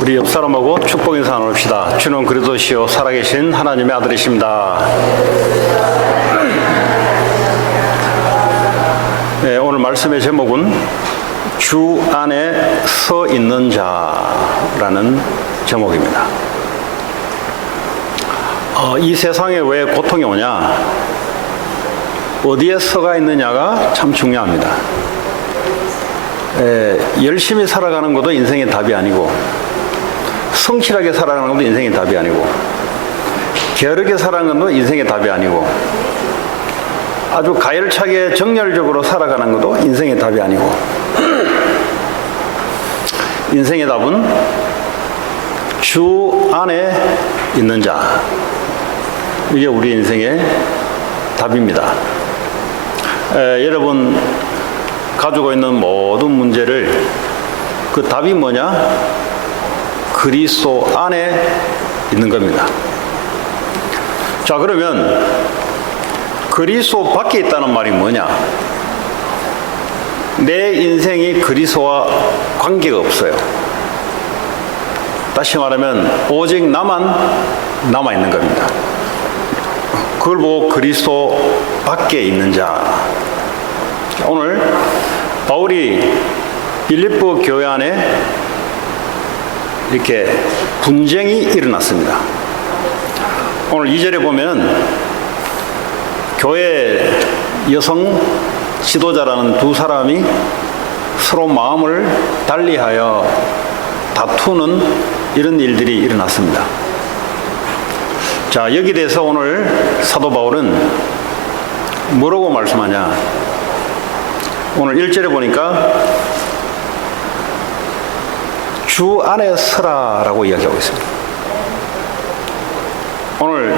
우리 옆 사람하고 축복 인사 나눕시다. 주는 그리스도시요 살아계신 하나님의 아들이십니다. 네, 오늘 말씀의 제목은 주 안에 서 있는 자라는 제목입니다. 이 세상에 왜 고통이 오냐? 어디에 서가 있느냐가 참 중요합니다. 열심히 살아가는 것도 인생의 답이 아니고, 성실하게 살아가는 것도 인생의 답이 아니고, 게으르게 살아가는 것도 인생의 답이 아니고, 아주 가열차게 정열적으로 살아가는 것도 인생의 답이 아니고, 인생의 답은 주 안에 있는 자, 이게 우리 인생의 답입니다. 여러분 가지고 있는 모든 문제를 그 답이 뭐냐? 그리스도 안에 있는 겁니다. 자, 그러면 그리스도 밖에 있다는 말이 뭐냐? 내 인생이 그리스도와 관계가 없어요. 다시 말하면 오직 나만 남아 있는 겁니다. 그걸 보고 그리스도 밖에 있는 자. 오늘 바울이 빌립보 교회 안에 이렇게 분쟁이 일어났습니다. 오늘 2절에 보면 교회 여성 지도자라는 두 사람이 서로 마음을 달리하여 다투는 이런 일들이 일어났습니다. 자, 여기 대해서 오늘 사도 바울은 뭐라고 말씀하냐? 오늘 1절에 보니까 주 안에 서라라고 이야기하고 있습니다. 오늘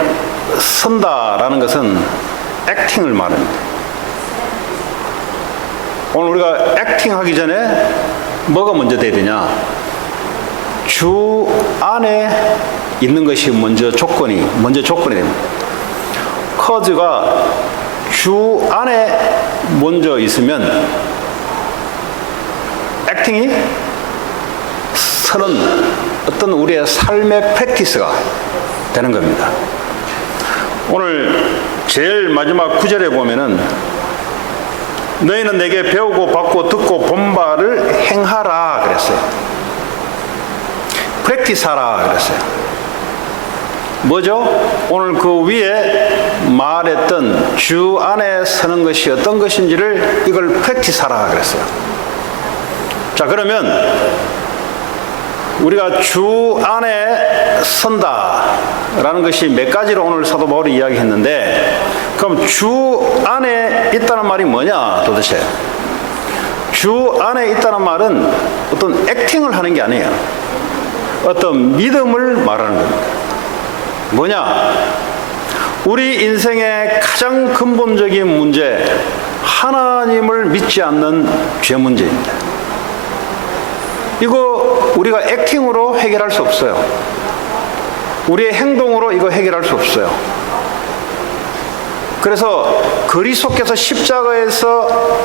선다라는 것은 액팅을 말합니다. 오늘 우리가 액팅하기 전에 뭐가 먼저 돼야 되냐? 주 안에 있는 것이 먼저 조건이 됩니다. 커즈가 주 안에 먼저 있으면 액팅이 서는 어떤 우리의 삶의 프랙티스가 되는 겁니다. 오늘 제일 마지막 9절에 보면은 너희는 내게 배우고 받고 듣고 본 바를 행하라 그랬어요. 프랙티스하라 그랬어요. 뭐죠? 오늘 그 위에 말했던 주 안에 서는 것이 어떤 것인지를 이걸 프랙티스하라 그랬어요. 자, 그러면 우리가 주 안에 선다라는 것이 몇 가지로 오늘 사도 바울이 이야기했는데, 그럼 주 안에 있다는 말이 뭐냐 도대체? 주 안에 있다는 말은 어떤 액팅을 하는 게 아니에요. 어떤 믿음을 말하는 겁니다. 뭐냐? 우리 인생의 가장 근본적인 문제, 하나님을 믿지 않는 죄 문제입니다. 이거 우리가 액팅으로 해결할 수 없어요. 우리의 행동으로 이거 해결할 수 없어요. 그래서 그리스도께서 십자가에서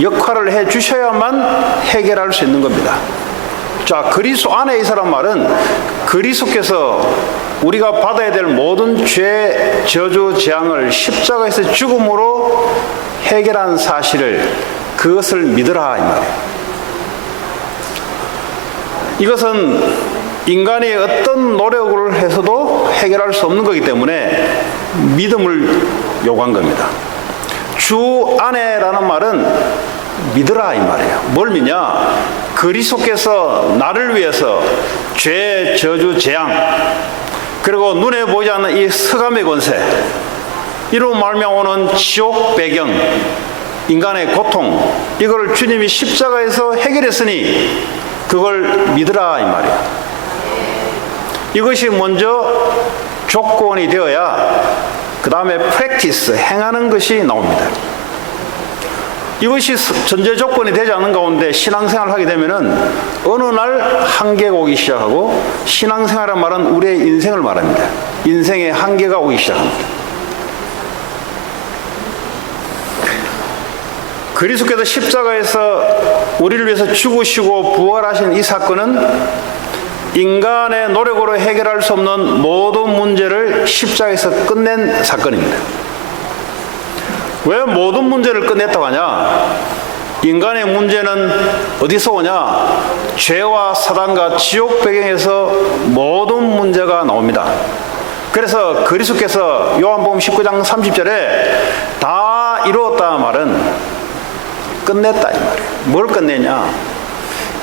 역할을 해 주셔야만 해결할 수 있는 겁니다. 자, 그리스도 안에 있으란 말은 그리스도께서 우리가 받아야 될 모든 죄, 저주, 재앙을 십자가에서 죽음으로 해결한 사실을, 그것을 믿으라 이 말이에요. 이것은 인간이 어떤 노력을 해서도 해결할 수 없는 거기 때문에 믿음을 요구한 겁니다. 주 안에라는 말은 믿으라 이 말이에요. 뭘 믿냐? 그리스도께서 나를 위해서 죄, 저주, 재앙, 그리고 눈에 보이지 않는 이 흑암의 권세, 이로 말미암아 지옥 배경, 인간의 고통, 이걸 주님이 십자가에서 해결했으니 그걸 믿으라 이 말이에요. 이것이 먼저 조건이 되어야 그 다음에 프랙티스, 행하는 것이 나옵니다. 이것이 전제 조건이 되지 않는 가운데 신앙생활을 하게 되면은 어느 날 한계가 오기 시작하고, 신앙생활이란 말은 우리의 인생을 말합니다. 인생의 한계가 오기 시작합니다. 그리스도께서 십자가에서 우리를 위해서 죽으시고 부활하신 이 사건은 인간의 노력으로 해결할 수 없는 모든 문제를 십자가에서 끝낸 사건입니다. 왜 모든 문제를 끝냈다고 하냐? 인간의 문제는 어디서 오냐? 죄와 사단과 지옥 배경에서 모든 문제가 나옵니다. 그래서 그리스도께서 요한복음 19장 30절에 다 이루었다 말은 끝냈다 이 말이에요. 뭘 끝내냐?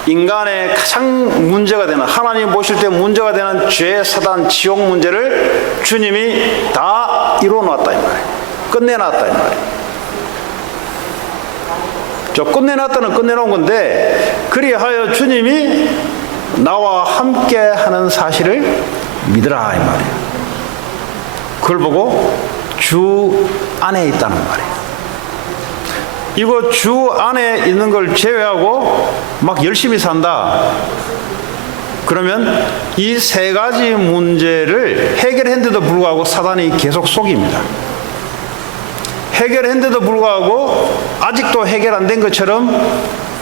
인간의 가장 문제가 되는, 하나님 보실 때 문제가 되는 죄, 사단, 지옥 문제를 주님이 다 이루어놨다 이 말이에요. 끝내놨다 이 말이에요. 저 끝내놨다는 끝내놓은 건데, 그리하여 주님이 나와 함께 하는 사실을 믿으라 이 말이에요. 그걸 보고 주 안에 있다는 말이에요. 이거 주 안에 있는 걸 제외하고 막 열심히 산다. 그러면 이 세 가지 문제를 해결했는데도 불구하고 사단이 계속 속입니다. 해결했는데도 불구하고 아직도 해결 안 된 것처럼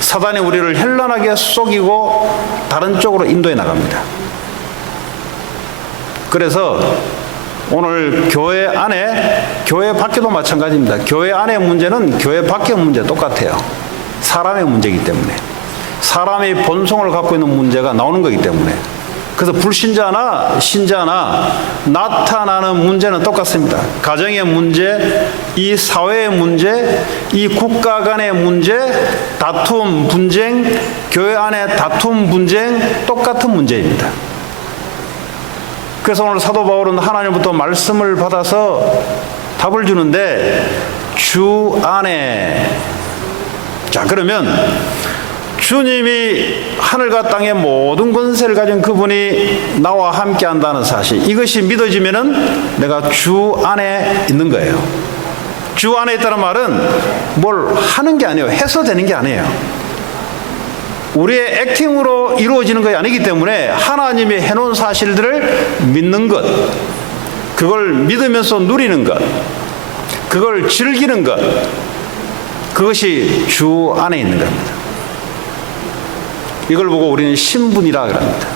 사단이 우리를 현란하게 속이고 다른 쪽으로 인도해 나갑니다. 그래서 오늘 교회 안에, 교회 밖에도 마찬가지입니다. 교회 안의 문제는 교회 밖의 문제 똑같아요. 사람의 문제이기 때문에. 사람의 본성을 갖고 있는 문제가 나오는 거기 때문에. 그래서 불신자나 신자나 나타나는 문제는 똑같습니다. 가정의 문제, 이 사회의 문제, 이 국가 간의 문제, 다툼, 분쟁, 교회 안의 다툼, 분쟁, 똑같은 문제입니다. 그래서 오늘 사도 바울은 하나님부터 말씀을 받아서 답을 주는데, 주 안에. 자, 그러면 주님이 하늘과 땅의 모든 권세를 가진 그분이 나와 함께 한다는 사실, 이것이 믿어지면은 내가 주 안에 있는 거예요. 주 안에 있다는 말은 뭘 하는 게 아니에요. 해서 되는 게 아니에요. 우리의 액팅으로 이루어지는 것이 아니기 때문에 하나님이 해놓은 사실들을 믿는 것, 그걸 믿으면서 누리는 것, 그걸 즐기는 것, 그것이 주 안에 있는 겁니다. 이걸 보고 우리는 신분이라 그럽니다.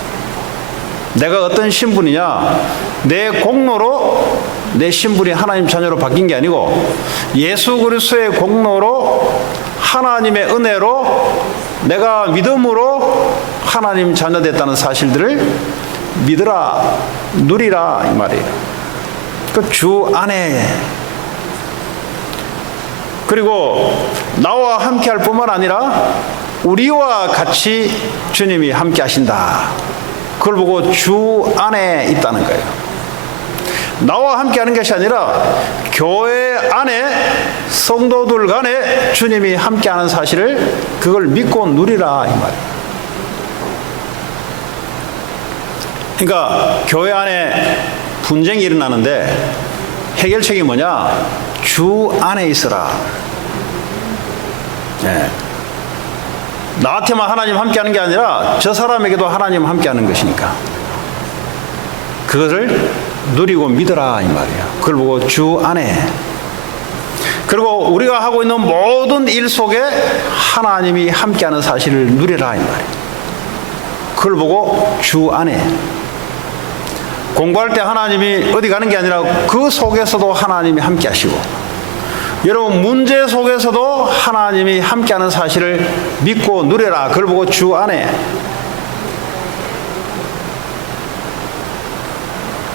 내가 어떤 신분이냐? 내 공로로 내 신분이 하나님 자녀로 바뀐 게 아니고 예수 그리스도의 공로로, 하나님의 은혜로, 내가 믿음으로 하나님 자녀 됐다는 사실들을 믿으라, 누리라 이 말이에요. 그 주 안에. 그리고 나와 함께 할 뿐만 아니라 우리와 같이 주님이 함께 하신다. 그걸 보고 주 안에 있다는 거예요. 나와 함께 하는 것이 아니라 교회 안에 성도들 간에 주님이 함께 하는 사실을, 그걸 믿고 누리라 이 말이에요. 그러니까 교회 안에 분쟁이 일어나는데 해결책이 뭐냐? 주 안에 있어라. 네. 나한테만 하나님 함께 하는 게 아니라 저 사람에게도 하나님 함께 하는 것이니까 그것을 누리고 믿어라 이 말이에요. 그걸 보고 주 안에. 그리고 우리가 하고 있는 모든 일 속에 하나님이 함께하는 사실을 누리라 이 말이에요. 그걸 보고 주 안에. 공부할 때 하나님이 어디 가는 게 아니라 그 속에서도 하나님이 함께 하시고, 여러분 문제 속에서도 하나님이 함께하는 사실을 믿고 누려라. 그걸 보고 주 안에.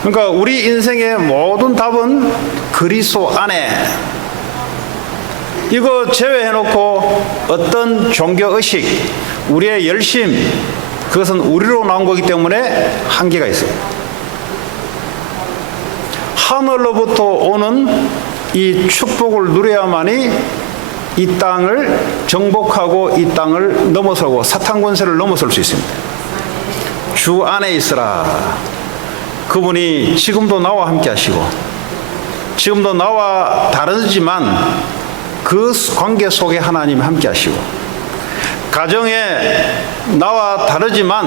그러니까 우리 인생의 모든 답은 그리스도 안에. 이거 제외해놓고 어떤 종교의식, 우리의 열심, 그것은 우리로 나온 거기 때문에 한계가 있어요. 하늘로부터 오는 이 축복을 누려야만이 이 땅을 정복하고 이 땅을 넘어서고 사탄 권세를 넘어설 수 있습니다. 주 안에 있으라. 그분이 지금도 나와 함께 하시고, 지금도 나와 다르지만 그 관계 속에 하나님이 함께 하시고, 가정에 나와 다르지만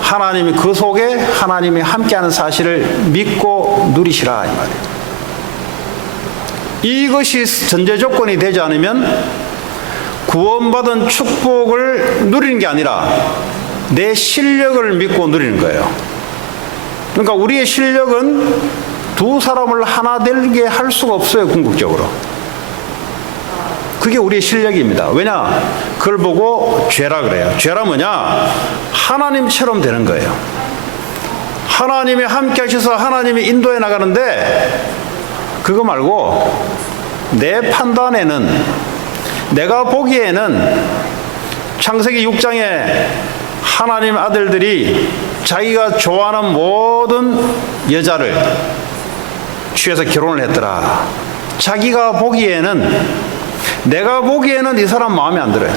하나님이 그 속에 하나님이 함께하는 사실을 믿고 누리시라 이 말이에요. 이것이 전제 조건이 되지 않으면 구원받은 축복을 누리는 게 아니라 내 실력을 믿고 누리는 거예요. 그러니까 우리의 실력은 두 사람을 하나 되게 할 수가 없어요, 궁극적으로. 그게 우리의 실력입니다. 왜냐? 그걸 보고 죄라 그래요. 죄라 뭐냐? 하나님처럼 되는 거예요. 하나님이 함께 하셔서 하나님이 인도해 나가는데, 그거 말고 내 판단에는, 내가 보기에는 창세기 6장에 하나님 아들들이 자기가 좋아하는 모든 여자를 취해서 결혼을 했더라. 자기가 보기에는, 내가 보기에는 이 사람 마음에 안 들어요.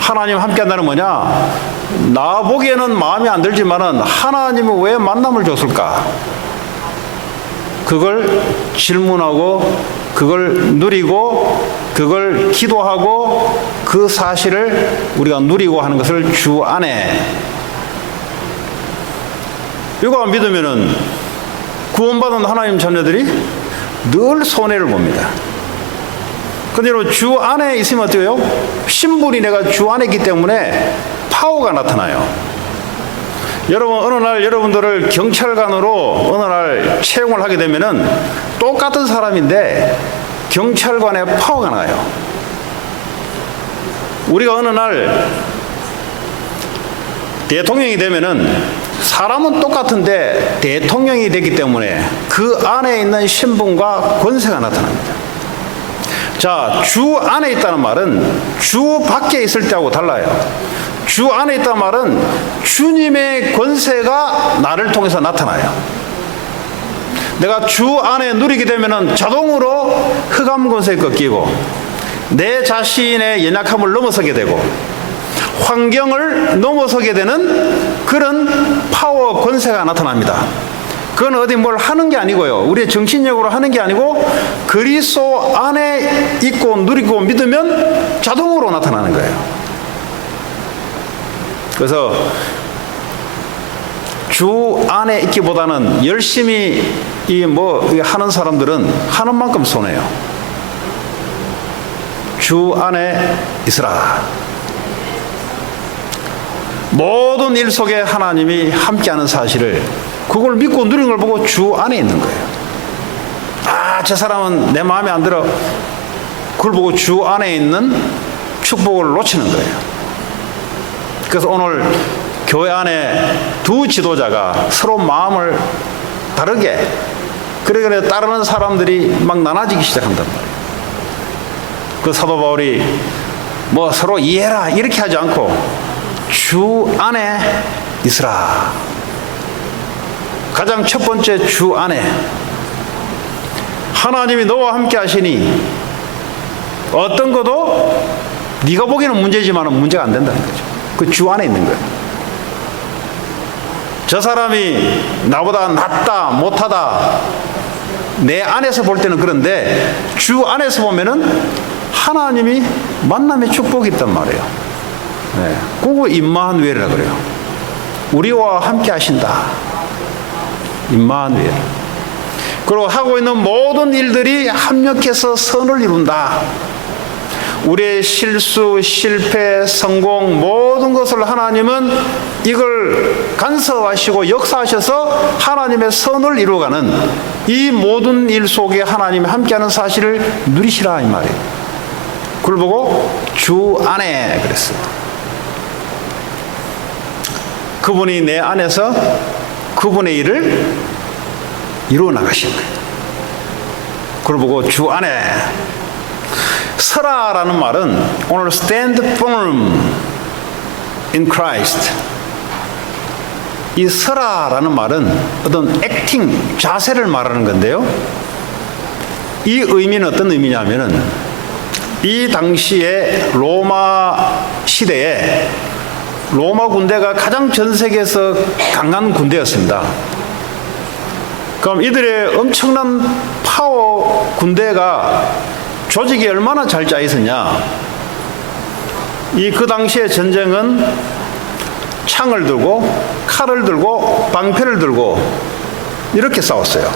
하나님 함께 한다는 뭐냐? 나 보기에는 마음에 안 들지만은 하나님은 왜 만남을 줬을까? 그걸 질문하고, 그걸 누리고, 그걸 기도하고, 그 사실을 우리가 누리고 하는 것을 주 안에, 이거 믿으면은 구원받은 하나님 자녀들이 늘 손해를 봅니다. 근데 주 안에 있으면 어때요? 신분이 내가 주 안에 있기 때문에 파워가 나타나요. 여러분, 어느 날 여러분들을 경찰관으로 어느 날 채용을 하게 되면은 똑같은 사람인데 경찰관의 파워가 나요. 우리가 어느 날 대통령이 되면은 사람은 똑같은데 대통령이 되기 때문에 그 안에 있는 신분과 권세가 나타납니다. 자, 주 안에 있다는 말은 주 밖에 있을 때하고 달라요. 주 안에 있다는 말은 주님의 권세가 나를 통해서 나타나요. 내가 주 안에 누리게 되면 자동으로 흑암 권세에 꺾이고 내 자신의 연약함을 넘어서게 되고 환경을 넘어서게 되는 그런 파워, 권세가 나타납니다. 그건 어디 뭘 하는 게 아니고요. 우리의 정신력으로 하는 게 아니고 그리스도 안에 있고 누리고 믿으면 자동으로 나타나는 거예요. 그래서 주 안에 있기보다는 열심히 하는 사람들은 하는 만큼 손해요. 주 안에 있으라. 모든 일 속에 하나님이 함께하는 사실을, 그걸 믿고 누리는 걸 보고 주 안에 있는 거예요. 아, 저 사람은 내 마음에 안 들어. 그걸 보고 주 안에 있는 축복을 놓치는 거예요. 그래서 오늘 교회 안에 두 지도자가 서로 마음을 다르게, 그러니까 따르는 사람들이 막 나눠지기 시작한단 말이에요. 그 사도 바울이 서로 이해라 이렇게 하지 않고 주 안에 있으라. 가장 첫 번째, 주 안에. 하나님이 너와 함께 하시니 어떤 것도 네가 보기에는 문제지만 문제가 안 된다는 거죠. 그 주 안에 있는 거예요. 저 사람이 나보다 낫다, 못하다, 내 안에서 볼 때는 그런데 주 안에서 보면은 하나님이 만남의 축복이 있단 말이에요. 네. 그거 임마누엘이라 그래요. 우리와 함께 하신다. 임마누엘. 그리고 하고 있는 모든 일들이 합력해서 선을 이룬다. 우리의 실수, 실패, 성공, 모든 것을 하나님은 이걸 간섭하시고 역사하셔서 하나님의 선을 이루어가는 이 모든 일 속에 하나님이 함께하는 사실을 누리시라 이 말이에요. 그걸 보고 주 안에 그랬어요. 그분이 내 안에서 그분의 일을 이루어 나가시는 거예요. 그걸 보고 주 안에. 서라라는 말은 오늘 stand firm in Christ. 이 서라라는 말은 어떤 액팅, 자세를 말하는 건데요. 이 의미는 어떤 의미냐면은 이 당시에 로마 시대에 로마 군대가 가장 전 세계에서 강한 군대였습니다. 그럼 이들의 엄청난 파워 군대가 조직이 얼마나 잘 짜 있었냐. 그 당시의 전쟁은 창을 들고 칼을 들고 방패를 들고 이렇게 싸웠어요.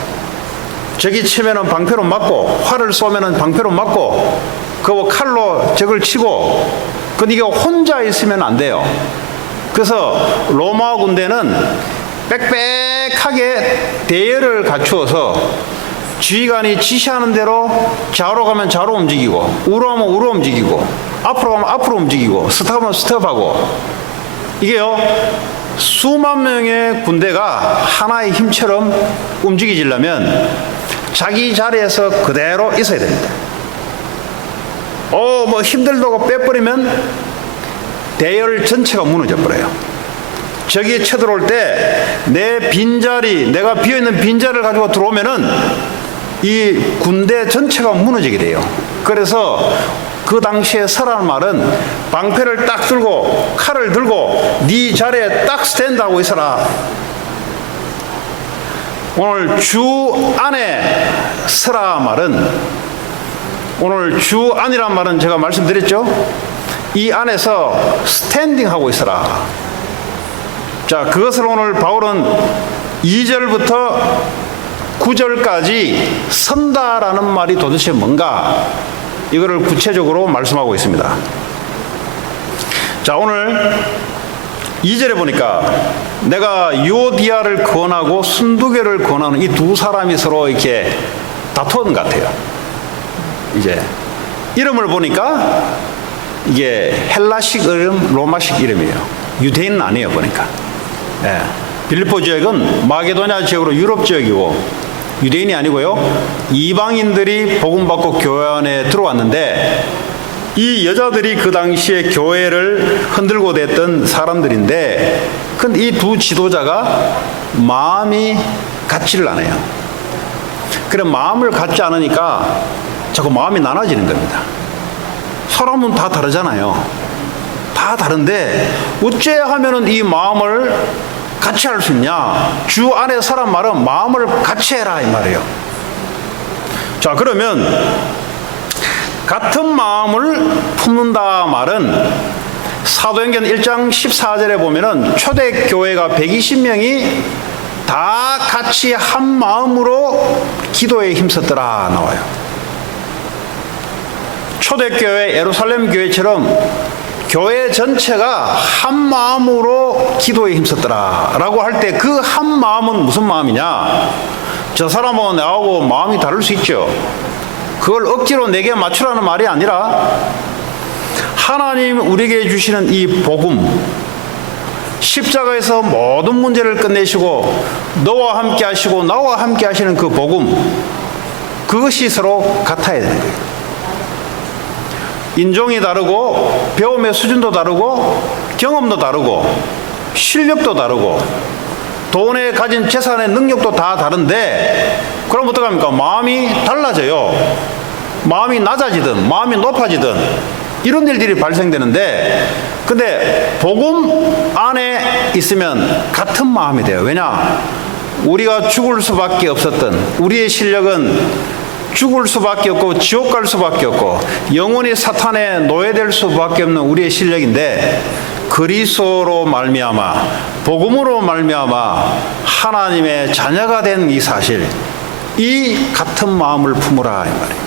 적이 치면은 방패로 맞고 활을 쏘면은 방패로 맞고 그 칼로 적을 치고 근데 이게 혼자 있으면 안 돼요. 그래서 로마 군대는 빽빽하게 대열을 갖추어서 지휘관이 지시하는 대로 좌로 가면 좌로 움직이고, 우로 가면 우로 움직이고, 앞으로 가면 앞으로 움직이고, 스톱하면 스톱하고. 이게요, 수만 명의 군대가 하나의 힘처럼 움직이려면 자기 자리에서 그대로 있어야 됩니다. 뭐 힘들다고 빼버리면 대열 전체가 무너져 버려요. 적이 쳐들어올 때 내 빈자리, 내가 비어있는 빈자리를 가지고 들어오면은 이 군대 전체가 무너지게 돼요. 그래서 그 당시에 서라는 말은 방패를 딱 들고 칼을 들고 네 자리에 딱 스탠드하고 있어라. 오늘 주 안에 서라 말은, 오늘 주 안이란 말은 제가 말씀드렸죠. 이 안에서 스탠딩하고 있어라. 자, 그것을 오늘 바울은 2절부터 9절까지 선다라는 말이 도대체 뭔가, 이거를 구체적으로 말씀하고 있습니다. 자, 오늘 2절에 보니까 내가 유오디아를 권하고 순두개를 권하는 이 두 사람이 서로 이렇게 다투는 것 같아요. 이제 이름을 보니까 이게 헬라식 이름, 로마식 이름이에요. 유대인은 아니에요, 보니까. 빌립보 지역은 마게도냐 지역으로 유럽 지역이고, 유대인이 아니고요, 이방인들이 복음받고 교회 안에 들어왔는데, 이 여자들이 그 당시에 교회를 흔들고 됐던 사람들인데, 근데 이 두 지도자가 마음이 같지를 않아요. 그래, 마음을 같지 않으니까 자꾸 마음이 나눠지는 겁니다. 사람은 다 다르잖아요. 다 다른데 어째 하면은 이 마음을 같이 할 수 있냐? 주 안에 서란 말은 마음을 같이 해라 이 말이에요. 자, 그러면 같은 마음을 품는다 말은 사도행전 1장 14절에 보면은 초대교회가 120명이 다 같이 한 마음으로 기도에 힘썼더라 나와요. 초대교회 예루살렘 교회처럼 교회 전체가 한 마음으로 기도에 힘썼더라 라고 할 때 그 한 마음은 무슨 마음이냐? 저 사람하고 나하고 마음이 다를 수 있죠. 그걸 억지로 내게 맞추라는 말이 아니라 하나님 우리에게 주시는 이 복음, 십자가에서 모든 문제를 끝내시고 너와 함께 하시고 나와 함께 하시는 그 복음, 그것이 서로 같아야 되는 거예요. 인종이 다르고 배움의 수준도 다르고 경험도 다르고 실력도 다르고 돈에 가진 재산의 능력도 다 다른데, 그럼 어떡합니까? 마음이 달라져요. 마음이 낮아지든 마음이 높아지든 이런 일들이 발생되는데, 근데 복음 안에 있으면 같은 마음이 돼요. 왜냐? 우리가 죽을 수밖에 없었던, 우리의 실력은 죽을 수밖에 없고 지옥 갈 수밖에 없고 영원히 사탄에 노예될 수밖에 없는 우리의 실력인데, 그리스도로 말미암아 복음으로 말미암아 하나님의 자녀가 된 이 사실, 이 같은 마음을 품으라 이 말이에요.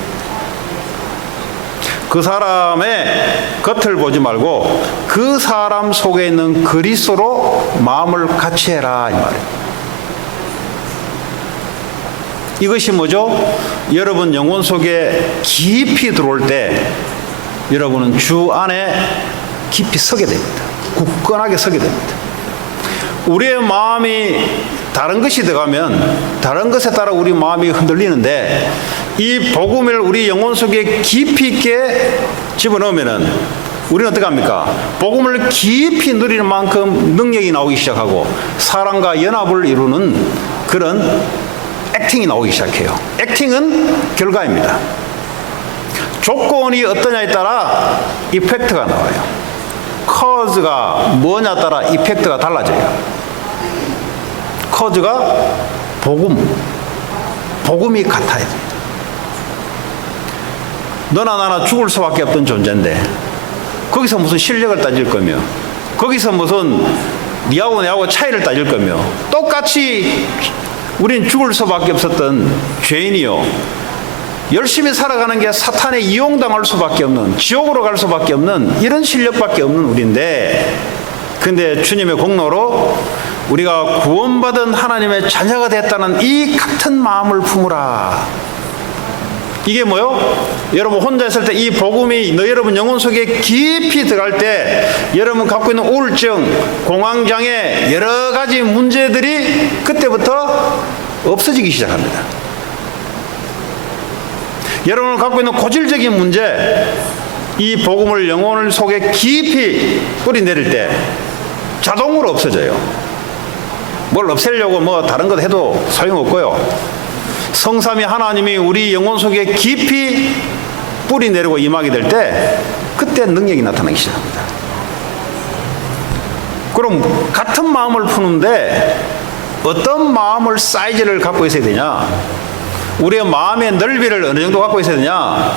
그 사람의 겉을 보지 말고 그 사람 속에 있는 그리스도로 마음을 같이 해라 이 말이에요. 이것이 뭐죠? 여러분 영혼 속에 깊이 들어올 때 여러분은 주 안에 깊이 서게 됩니다. 굳건하게 서게 됩니다. 우리의 마음이 다른 것이 들어가면 다른 것에 따라 우리 마음이 흔들리는데, 이 복음을 우리 영혼 속에 깊이 있게 집어넣으면은 우리는 어떻게 합니까? 복음을 깊이 누리는 만큼 능력이 나오기 시작하고 사람과 연합을 이루는 그런 액팅이 나오기 시작해요. 액팅은 결과입니다. 조건이 어떠냐에 따라 이펙트가 나와요. 커즈가 뭐냐에 따라 이펙트가 달라져요. 커즈가 복음이 같아야 돼요. 너나 나나 죽을 수밖에 없던 존재인데 거기서 무슨 실력을 따질 거며, 거기서 무슨 니하고 내하고 차이를 따질 거며, 똑같이 우린 죽을 수밖에 없었던 죄인이요, 열심히 살아가는 게 사탄에 이용당할 수밖에 없는, 지옥으로 갈 수밖에 없는 이런 실력밖에 없는 우리인데, 근데 주님의 공로로 우리가 구원받은 하나님의 자녀가 됐다는 이 같은 마음을 품으라. 이게 뭐요? 여러분 혼자 있을 때 이 복음이 너 여러분 영혼 속에 깊이 들어갈 때 여러분 갖고 있는 우울증, 공황장애, 여러 가지 문제들이 그때부터 없어지기 시작합니다. 여러분을 갖고 있는 고질적인 문제, 이 복음을 영혼 속에 깊이 뿌리내릴 때 자동으로 없어져요. 뭘 없애려고 뭐 다른 것 해도 소용없고요. 성삼위 하나님이 우리 영혼 속에 깊이 뿌리내리고 임하게 될 때 그때 능력이 나타나기 시작합니다. 그럼 같은 마음을 푸는데 어떤 마음을 사이즈를 갖고 있어야 되냐? 우리의 마음의 넓이를 어느 정도 갖고 있어야 되냐?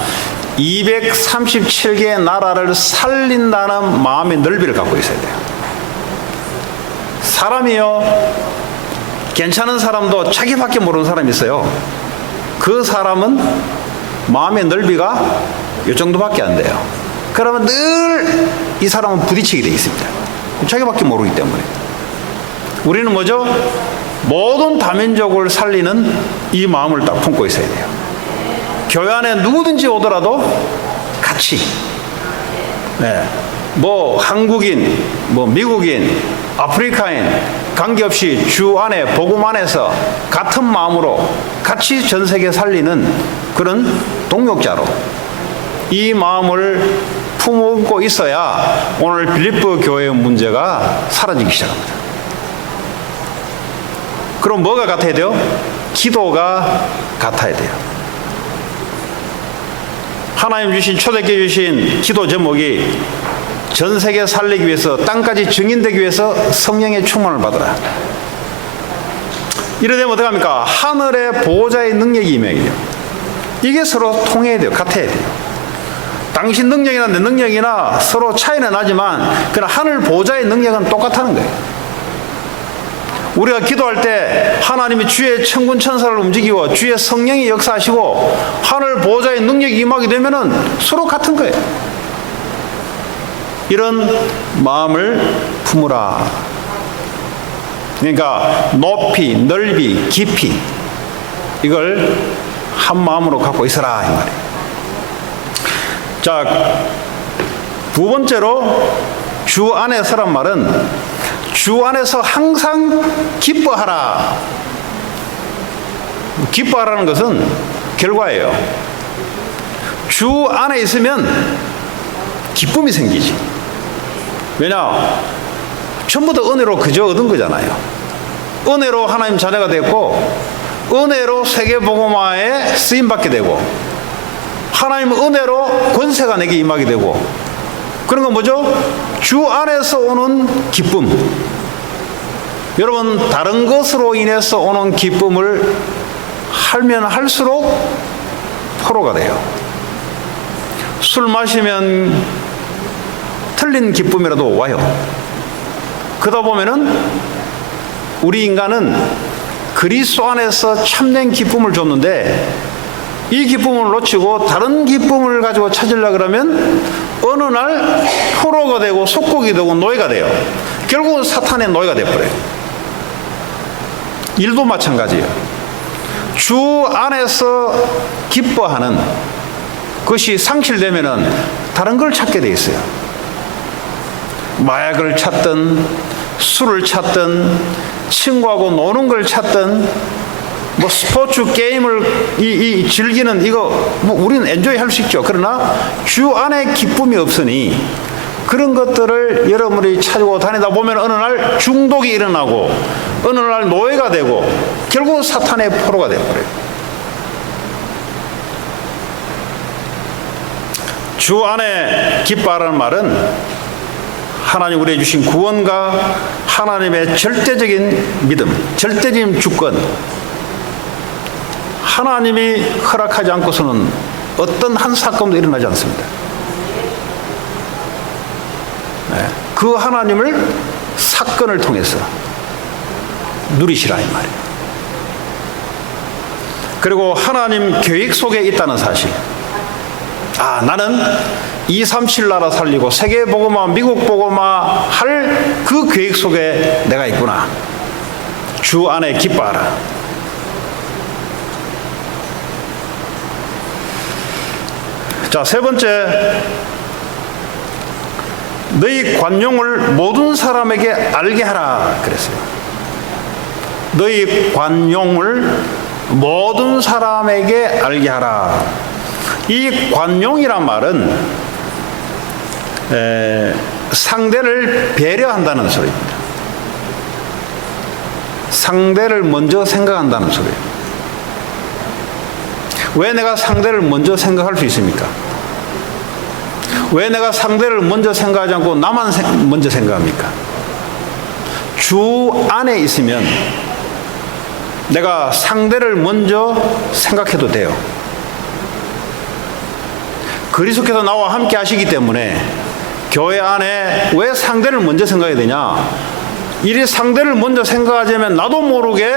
237개의 나라를 살린다는 마음의 넓이를 갖고 있어야 돼요. 사람이요, 괜찮은 사람도 자기밖에 모르는 사람이 있어요. 그 사람은 마음의 넓이가 이 정도밖에 안 돼요. 그러면 늘 이 사람은 부딪히게 되어 있습니다. 자기밖에 모르기 때문에. 우리는 뭐죠? 모든 다민족을 살리는 이 마음을 딱 품고 있어야 돼요. 교회 안에 누구든지 오더라도 같이, 뭐 한국인, 뭐 미국인, 아프리카인 관계없이 주 안에 복음 안에서 같은 마음으로 같이 전 세계 살리는 그런 동역자로 이 마음을 품고 있어야 오늘 빌립보 교회의 문제가 사라지기 시작합니다. 그럼 뭐가 같아야 돼요? 기도가 같아야 돼요. 하나님 주신, 초대교회 주신 기도 제목이 전 세계 살리기 위해서, 땅까지 증인되기 위해서 성령의 충만을 받으라. 이러되면 어떡합니까? 하늘의 보호자의 능력이 임해요. 이게 서로 통해야 돼요. 같아야 돼요. 당신 능력이나 내 능력이나 서로 차이는 나지만 그러나 하늘 보호자의 능력은 똑같다는 거예요. 우리가 기도할 때 하나님이 주의 천군 천사를 움직이고 주의 성령이 역사하시고 하늘 보호자의 능력이 임하게 되면은 서로 같은 거예요. 이런 마음을 품으라. 그러니까 높이, 넓이, 깊이 이걸 한 마음으로 갖고 있어라 이 말이에요. 자, 두 번째로 주 안에 서란 말은 주 안에서 항상 기뻐하라. 기뻐하라는 것은 결과예요. 주 안에 있으면 기쁨이 생기지. 왜냐? 전부 다 은혜로 그저 얻은 거잖아요. 은혜로 하나님 자녀가 됐고 은혜로 세계복음화에 쓰임받게 되고 하나님 은혜로 권세가 내게 임하게 되고 그런 건 뭐죠? 주 안에서 오는 기쁨. 여러분 다른 것으로 인해서 오는 기쁨을 하면 할수록 포로가 돼요. 술 마시면 틀린 기쁨이라도 와요. 그러다 보면은 우리 인간은 그리스도 안에서 참된 기쁨을 줬는데 이 기쁨을 놓치고 다른 기쁨을 가지고 찾으려고 그러면 어느 날 포로가 되고 속국이 되고 노예가 돼요. 결국은 사탄의 노예가 돼버려요. 일도 마찬가지예요. 주 안에서 기뻐하는 그것이 상실되면은 다른 걸 찾게 돼 있어요. 마약을 찾든 술을 찾든 친구하고 노는 걸 찾든 뭐 스포츠 게임을 즐기는 이거 뭐 우리는 엔조이 할 수 있죠. 그러나 주 안에 기쁨이 없으니 그런 것들을 여러분이 찾고 다니다 보면 어느 날 중독이 일어나고 어느 날 노예가 되고 결국 사탄의 포로가 되어버려요. 주 안에 기뻐하라는 말은 하나님 우리에게 주신 구원과 하나님의 절대적인 믿음, 절대적인 주권, 하나님이 허락하지 않고서는 어떤 한 사건도 일어나지 않습니다. 그 하나님을 사건을 통해서 누리시라 이 말이에요. 그리고 하나님 계획 속에 있다는 사실. 아, 나는 237 나라 살리고 세계 복음화, 미국 복음화 할 그 계획 속에 내가 있구나. 주 안에 기뻐하라. 자, 세 번째, 너희 관용을 모든 사람에게 알게 하라 그랬어요. 너희 관용을 모든 사람에게 알게 하라. 이 관용이란 말은 상대를 배려한다는 소리입니다. 상대를 먼저 생각한다는 소리예요. 왜 내가 상대를 먼저 생각할 수 있습니까? 왜 내가 상대를 먼저 생각하지 않고 나만 먼저 생각합니까? 주 안에 있으면 내가 상대를 먼저 생각해도 돼요. 그리스도께서 나와 함께 하시기 때문에 교회 안에 왜 상대를 먼저 생각해야 되냐? 이리 상대를 먼저 생각하자면 나도 모르게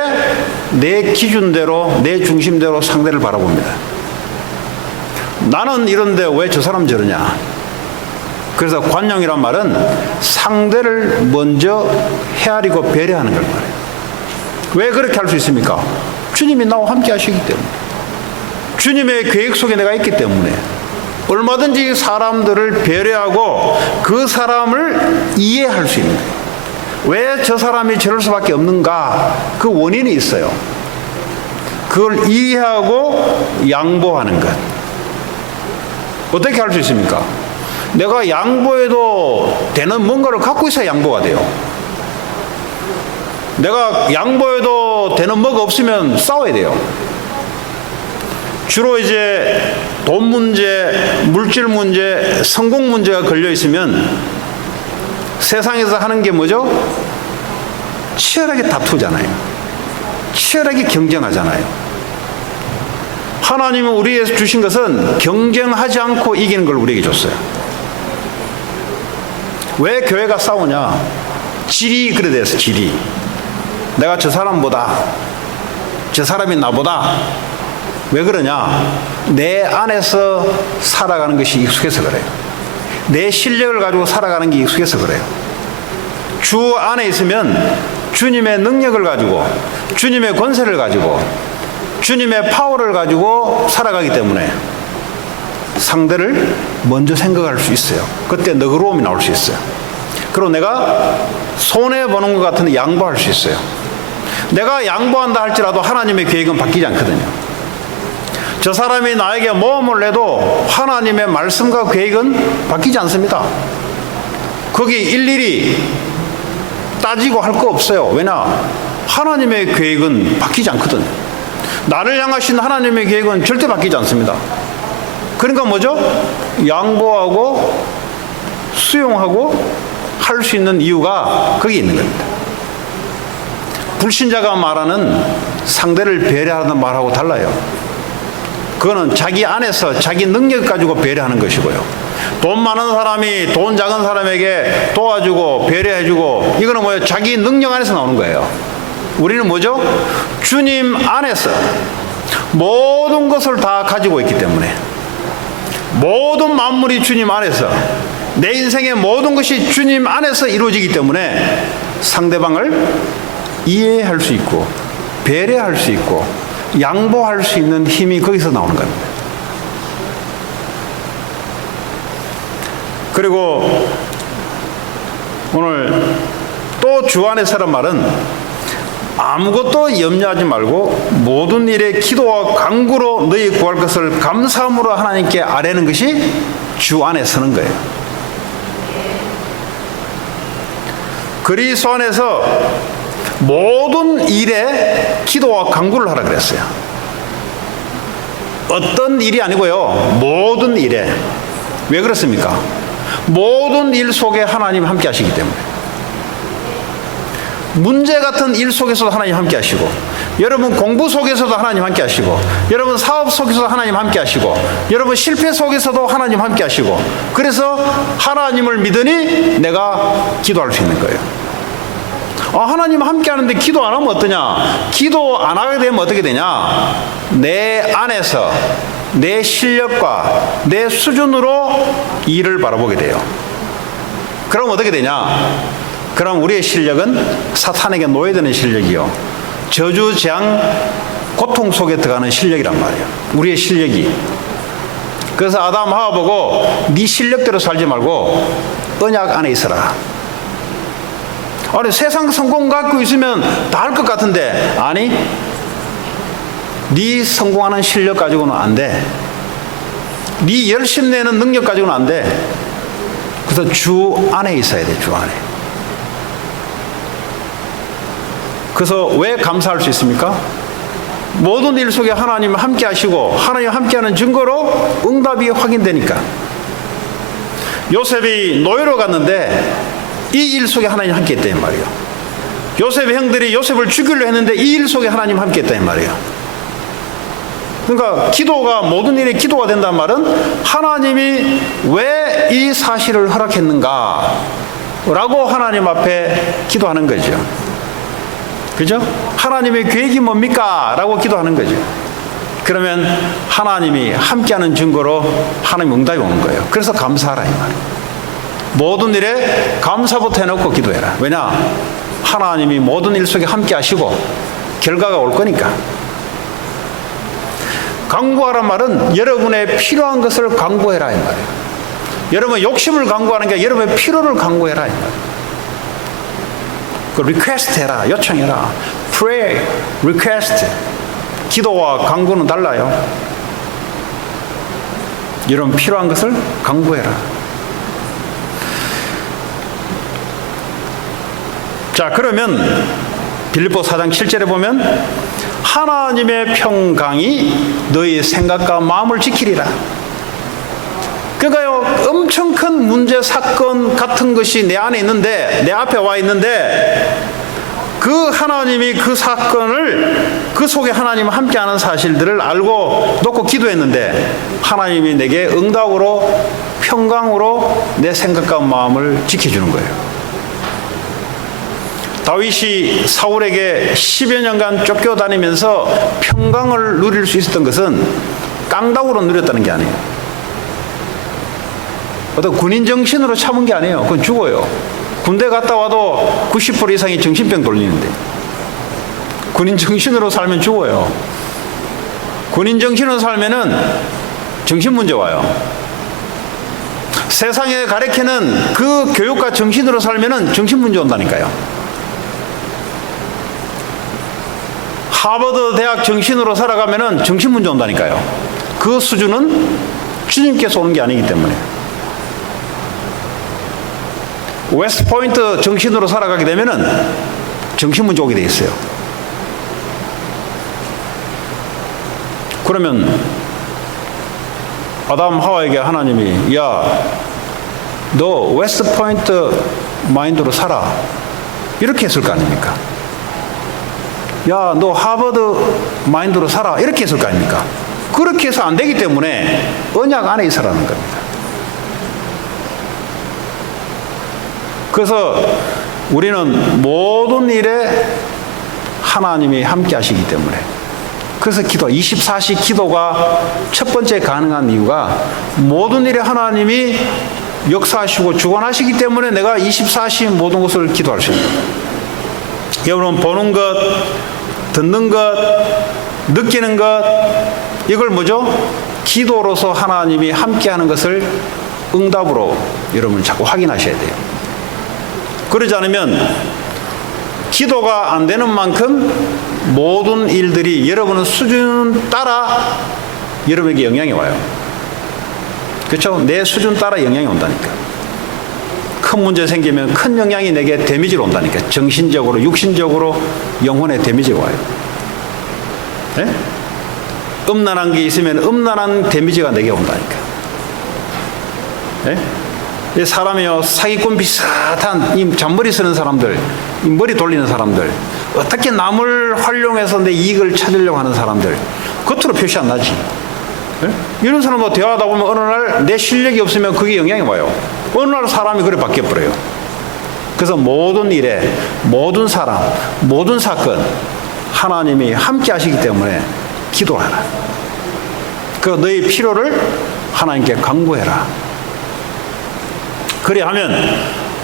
내 기준대로, 내 중심대로 상대를 바라봅니다. 나는 이런데 왜 저 사람 저러냐? 그래서 관용이란 말은 상대를 먼저 헤아리고 배려하는 걸 말해요. 왜 그렇게 할 수 있습니까? 주님이 나와 함께 하시기 때문에. 주님의 계획 속에 내가 있기 때문에 얼마든지 사람들을 배려하고 그 사람을 이해할 수 있는 거예요. 왜 저 사람이 저럴 수밖에 없는가? 그 원인이 있어요. 그걸 이해하고 양보하는 것. 어떻게 할 수 있습니까? 내가 양보해도 되는 뭔가를 갖고 있어야 양보가 돼요. 내가 양보해도 되는 뭐가 없으면 싸워야 돼요. 주로 이제 돈 문제, 물질 문제, 성공 문제가 걸려 있으면 세상에서 하는 게 뭐죠? 치열하게 다투잖아요. 치열하게 경쟁하잖아요. 하나님은 우리에게 주신 것은 경쟁하지 않고 이기는 걸 우리에게 줬어요. 왜 교회가 싸우냐? 질이 그래 돼서 질이. 내가 저 사람보다, 저 사람이 나보다. 왜 그러냐? 내 안에서 살아가는 것이 익숙해서 그래요. 내 실력을 가지고 살아가는 게 익숙해서 그래요. 주 안에 있으면 주님의 능력을 가지고, 주님의 권세를 가지고, 주님의 파워를 가지고 살아가기 때문에 상대를 먼저 생각할 수 있어요. 그때 너그러움이 나올 수 있어요. 그리고 내가 손해보는 것 같은데 양보할 수 있어요. 내가 양보한다 할지라도 하나님의 계획은 바뀌지 않거든요. 저 사람이 나에게 모험을 내도 하나님의 말씀과 계획은 바뀌지 않습니다. 거기 일일이 따지고 할 거 없어요. 왜냐? 하나님의 계획은 바뀌지 않거든요. 나를 향하신 하나님의 계획은 절대 바뀌지 않습니다. 그러니까 뭐죠? 양보하고 수용하고 할 수 있는 이유가 거기 있는 겁니다. 불신자가 말하는 상대를 배려하는 말하고 달라요. 그거는 자기 안에서 자기 능력 가지고 배려하는 것이고요. 돈 많은 사람이 돈 작은 사람에게 도와주고 배려해주고, 이거는 뭐예요? 자기 능력 안에서 나오는 거예요. 우리는 뭐죠? 주님 안에서 모든 것을 다 가지고 있기 때문에, 모든 만물이 주님 안에서, 내 인생의 모든 것이 주님 안에서 이루어지기 때문에 상대방을 이해할 수 있고 배려할 수 있고 양보할 수 있는 힘이 거기서 나오는 겁니다. 그리고 오늘 또 주 안에서란 말은 아무것도 염려하지 말고 모든 일에 기도와 간구로 너희 구할 것을 감사함으로 하나님께 아뢰는 것이 주 안에 서는 거예요. 그리스도 안에서 모든 일에 기도와 간구를 하라 그랬어요. 어떤 일이 아니고요, 모든 일에. 왜 그렇습니까? 모든 일 속에 하나님 함께 하시기 때문에. 문제 같은 일 속에서도 하나님 함께 하시고, 여러분 공부 속에서도 하나님 함께 하시고, 여러분 사업 속에서도 하나님 함께 하시고, 여러분 실패 속에서도 하나님 함께 하시고, 그래서 하나님을 믿으니 내가 기도할 수 있는 거예요. 하나님 함께 하는데 기도 안 하면 어떠냐? 기도 안 하게 되면 어떻게 되냐? 내 안에서 내 실력과 내 수준으로 일을 바라보게 돼요. 그럼 어떻게 되냐? 그럼 우리의 실력은 사탄에게 노예되는 실력이요, 저주, 재앙, 고통 속에 들어가는 실력이란 말이에요. 우리의 실력이. 그래서 아담 하와 보고 네 실력대로 살지 말고 언약 안에 있어라. 아니, 세상 성공 갖고 있으면 다 할 것 같은데, 아니, 네 성공하는 실력 가지고는 안 돼. 네 열심 내는 능력 가지고는 안 돼. 그래서 주 안에 있어야 돼. 주 안에. 그래서 왜 감사할 수 있습니까? 모든 일 속에 하나님 함께 하시고 하나님 함께하는 증거로 응답이 확인되니까. 요셉이 노예로 갔는데 이 일 속에 하나님 함께 했단 말이에요. 요셉의 형들이 요셉을 죽이려 했는데 이 일 속에 하나님 함께 했단 말이에요. 그러니까 기도가, 모든 일이 기도가 된다는 말은 하나님이 왜 이 사실을 허락했는가 라고 하나님 앞에 기도하는 거죠. 그죠? 하나님의 계획이 뭡니까? 라고 기도하는 거죠. 그러면 하나님이 함께하는 증거로 하나님 응답이 오는 거예요. 그래서 감사하라 이 말이에요. 모든 일에 감사부터 해놓고 기도해라. 왜냐? 하나님이 모든 일 속에 함께 하시고 결과가 올 거니까. 강구하란 말은 여러분의 필요한 것을 강구해라 이 말이에요. 여러분 욕심을 강구하는 게 여러분의 필요를 강구해라 이 말이에요. 그 리퀘스트 해라, 요청해라. pray, request. 기도와 강구는 달라요. 여러분 필요한 것을 강구해라. 자, 그러면 빌립보 4장 7절에 보면 하나님의 평강이 너희 생각과 마음을 지키리라. 그러니까요, 엄청 큰 문제, 사건 같은 것이 내 안에 있는데, 내 앞에 와 있는데, 그 하나님이 그 사건을, 그 속에 하나님 함께하는 사실들을 알고 놓고 기도했는데 하나님이 내게 응답으로, 평강으로 내 생각과 마음을 지켜주는 거예요. 다윗이 사울에게 10여 년간 쫓겨다니면서 평강을 누릴 수 있었던 것은 깡다구로 누렸다는 게 아니에요. 어떤 군인 정신으로 참은 게 아니에요. 그건 죽어요. 군대 갔다 와도 90% 이상이 정신병 돌리는데, 군인 정신으로 살면 죽어요. 군인 정신으로 살면은 정신 문제 와요. 세상에 가르치는 그 교육과 정신으로 살면은 정신 문제 온다니까요. 하버드 대학 정신으로 살아가면은 정신 문제 온다니까요. 그 수준은 주님께서 오는 게 아니기 때문에. 웨스트포인트 정신으로 살아가게 되면은 정신 문제 오게 돼 있어요. 그러면 아담 하와에게 하나님이 야, 너 웨스트포인트 마인드로 살아, 이렇게 했을 거 아닙니까? 야, 너 하버드 마인드로 살아, 이렇게 했을 거 아닙니까? 그렇게 해서 안 되기 때문에 언약 안에 있으라는 겁니다. 그래서 우리는 모든 일에 하나님이 함께 하시기 때문에, 그래서 기도, 24시 기도가 첫 번째 가능한 이유가 모든 일에 하나님이 역사하시고 주관하시기 때문에 내가 24시 모든 것을 기도할 수 있는 거예요. 여러분, 보는 것, 듣는 것, 느끼는 것, 이걸 뭐죠? 기도로서 하나님이 함께하는 것을 응답으로 여러분 자꾸 확인하셔야 돼요. 그러지 않으면 기도가 안 되는 만큼 모든 일들이 여러분의 수준 따라 여러분에게 영향이 와요. 그렇죠? 내 수준 따라 영향이 온다니까. 큰 문제 생기면 큰 영향이 내게 데미지로 온다니까. 정신적으로, 육신적으로, 영혼에 데미지가 와요. 네? 음란한 게 있으면 음란한 데미지가 내게 온다니까. 네? 사람이요, 사기꾼 비슷한 이 잔머리 쓰는 사람들, 이 머리 돌리는 사람들, 어떻게 남을 활용해서 내 이익을 찾으려고 하는 사람들, 겉으로 표시 안 나지. 네? 이런 사람과 대화하다 보면 어느 날 내 실력이 없으면 그게 영향이 와요. 어느 날 사람이 그래 바뀌어버려요. 그래서 모든 일에, 모든 사람, 모든 사건 하나님이 함께 하시기 때문에 기도하라. 그 너희 필요를 하나님께 간구해라. 그리하면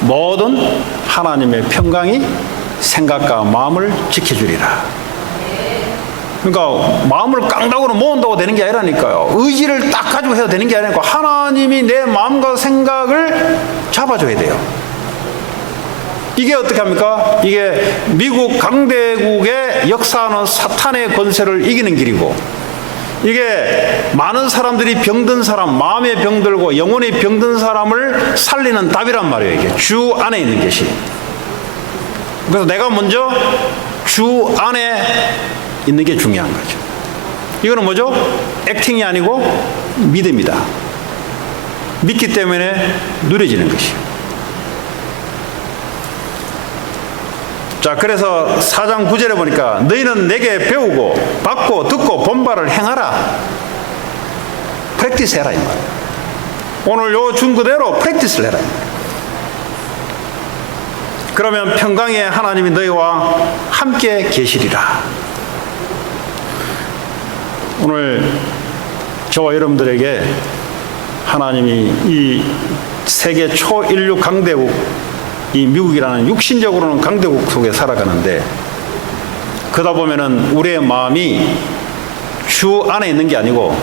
모든 하나님의 평강이 생각과 마음을 지켜주리라. 그러니까 마음을 깡다구로 모은다고 되는 게 아니라니까요. 의지를 딱 가지고 해야 되는 게 아니고 하나님이 내 마음과 생각을 잡아줘야 돼요. 이게 어떻게 합니까? 이게 미국 강대국의 역사하는 사탄의 권세를 이기는 길이고, 이게 많은 사람들이 병든 사람, 마음의 병들고 영혼의 병든 사람을 살리는 답이란 말이에요. 이게 주 안에 있는 것이. 그래서 내가 먼저 주 안에 있는 게 중요한 거죠. 이거는 뭐죠? 액팅이 아니고 믿음이다. 믿기 때문에 누려지는 것이에요. 자, 그래서 4장 9절에 보니까 너희는 내게 배우고 받고 듣고 본 바를 행하라. 프랙티스 해라 이 말이에요. 오늘 요 준 그대로 프랙티스를 해라. 그러면 평강의 하나님이 너희와 함께 계시리라. 오늘 저와 여러분들에게 하나님이 이 세계 초인류 강대국, 이 미국이라는 육신적으로는 강대국 속에 살아가는데, 그러다 보면은 우리의 마음이 주 안에 있는 게 아니고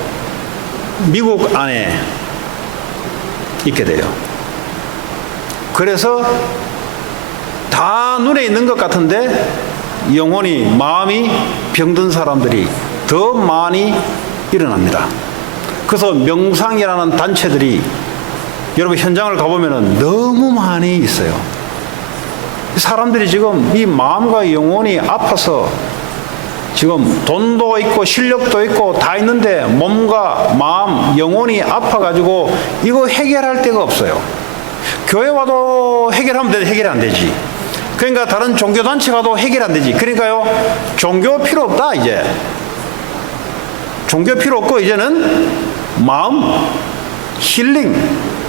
미국 안에 있게 돼요. 그래서 다 눈에 있는 것 같은데 영혼이, 마음이 병든 사람들이 더 많이 일어납니다. 그래서 명상이라는 단체들이 여러분 현장을 가보면 너무 많이 있어요. 사람들이 지금 이 마음과 영혼이 아파서 지금 돈도 있고 실력도 있고 다 있는데 몸과 마음, 영혼이 아파가지고 이거 해결할 데가 없어요. 교회 와도 해결하면 되는데 해결이 안 되지. 그러니까 다른 종교단체 가도 해결 안 되지. 그러니까요, 종교 필요 없다 이제. 종교 필요 없고 이제는 마음, 힐링,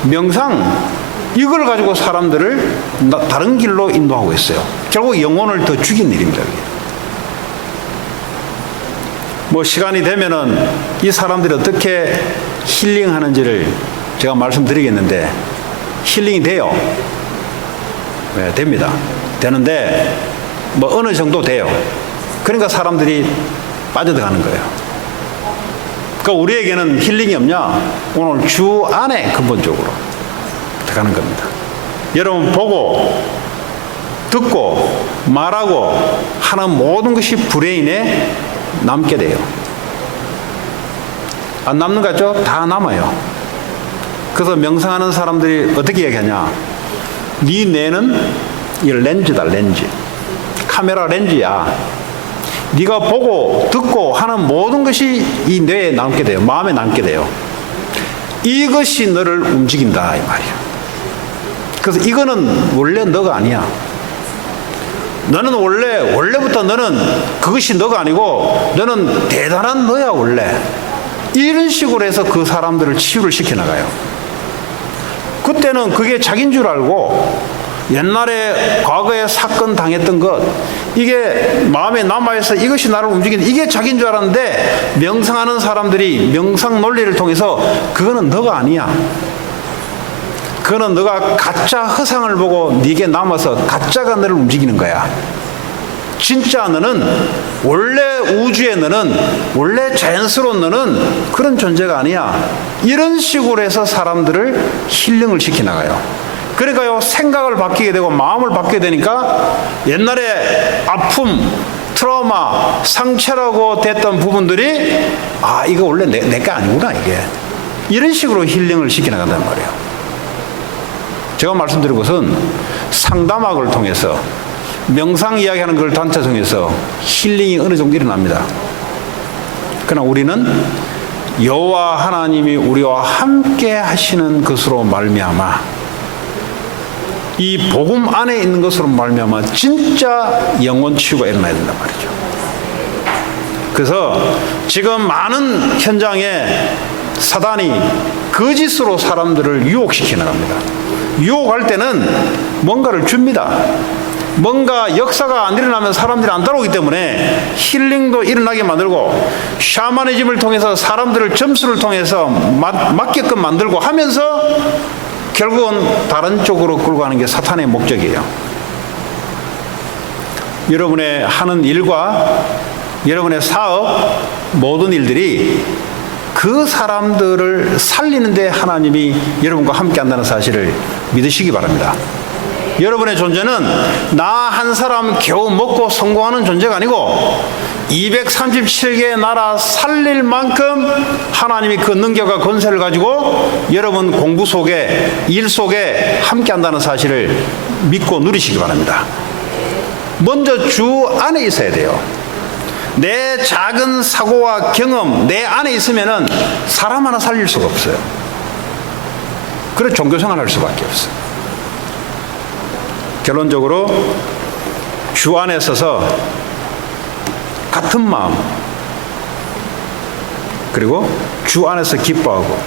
명상, 이걸 가지고 사람들을 다른 길로 인도하고 있어요. 결국 영혼을 더 죽인 일입니다. 뭐 시간이 되면은 이 사람들이 어떻게 힐링하는지를 제가 말씀드리겠는데, 힐링이 돼요. 네, 됩니다. 되는데 뭐 어느 정도 돼요. 그러니까 사람들이 빠져들어가는 거예요. 그러니까 우리에게는 힐링이 없냐? 오늘 주 안에 근본적으로 들어가는 겁니다. 여러분 보고 듣고 말하고 하는 모든 것이 불의인에 남게 돼요. 안 남는 거 같죠? 다 남아요. 그래서 명상하는 사람들이 어떻게 얘기하냐? 네 뇌는 이 렌즈다, 렌즈. 카메라 렌즈야. 네가 보고 듣고 하는 모든 것이 이 뇌에 남게 돼요. 마음에 남게 돼요. 이것이 너를 움직인다 이 말이야. 그래서 이거는 원래 너가 아니야. 너는 원래부터 너는 그것이 너가 아니고 너는 대단한 너야 원래. 이런 식으로 해서 그 사람들을 치유를 시켜나가요. 그때는 그게 자기인 줄 알고 옛날에 과거에 사건 당했던 것, 이게 마음에 남아있어 이것이 나를 움직이는, 이게 자기인 줄 알았는데 명상하는 사람들이 명상 논리를 통해서 그거는 너가 아니야. 그거는 너가 가짜 허상을 보고 네게 남아서 가짜가 너를 움직이는 거야. 진짜 너는, 원래 우주의 너는, 원래 자연스러운 너는 그런 존재가 아니야. 이런 식으로 해서 사람들을 힐링을 시켜나가요. 그러니까요, 생각을 바뀌게 되고 마음을 바뀌게 되니까 옛날에 아픔, 트라우마, 상처라고 됐던 부분들이 아, 이거 원래 내가 아니구나 이게. 이런 식으로 힐링을 시켜나간단 말이에요. 제가 말씀드린 것은 상담학을 통해서 명상 이야기하는 걸 단체 통해서 힐링이 어느 정도 일어납니다. 그러나 우리는 여호와 하나님이 우리와 함께 하시는 것으로 말미암아 이 복음 안에 있는 것으로 말미암아 진짜 영혼 치유가 일어나야 된단 말이죠. 그래서 지금 많은 현장에 사단이 거짓으로 사람들을 유혹시켜 나갑니다. 유혹할 때는 뭔가를 줍니다. 뭔가 역사가 안 일어나면 사람들이 안 따라오기 때문에 힐링도 일어나게 만들고 샤머니즘을 통해서 사람들을 점수를 통해서 맞게끔 만들고 하면서 결국은 다른 쪽으로 끌고 가는 게 사탄의 목적이에요. 여러분의 하는 일과 여러분의 사업 모든 일들이 그 사람들을 살리는데 하나님이 여러분과 함께 한다는 사실을 믿으시기 바랍니다. 여러분의 존재는 나 한 사람 겨우 먹고 성공하는 존재가 아니고 237개의 나라 살릴 만큼 하나님이 그 능력과 권세를 가지고 여러분 공부 속에 일 속에 함께 한다는 사실을 믿고 누리시기 바랍니다. 먼저 주 안에 있어야 돼요. 내 작은 사고와 경험 내 안에 있으면은 사람 하나 살릴 수가 없어요. 그래 종교생활 할 수밖에 없어요. 결론적으로 주 안에 서서 같은 마음 그리고 주 안에서 기뻐하고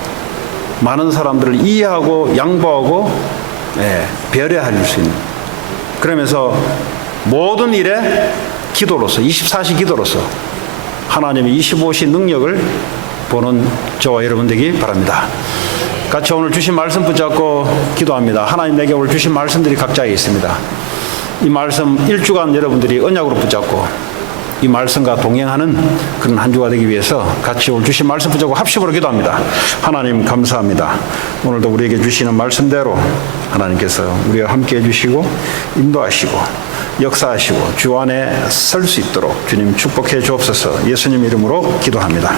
많은 사람들을 이해하고 양보하고 배려할 수 있는 그러면서 모든 일에 기도로서 24시 기도로서 하나님의 25시 능력을 보는 저와 여러분 되기 바랍니다. 같이 오늘 주신 말씀 붙잡고 기도합니다. 하나님 내게 오늘 주신 말씀들이 각자에 있습니다. 이 말씀 1주간 여러분들이 언약으로 붙잡고 이 말씀과 동행하는 그런 한 주가 되기 위해서 같이 오늘 주신 말씀 붙잡고 합심으로 기도합니다. 하나님 감사합니다. 오늘도 우리에게 주시는 말씀대로 하나님께서 우리와 함께 해주시고 인도하시고 역사하시고 주 안에 설 수 있도록 주님 축복해 주옵소서. 예수님 이름으로 기도합니다.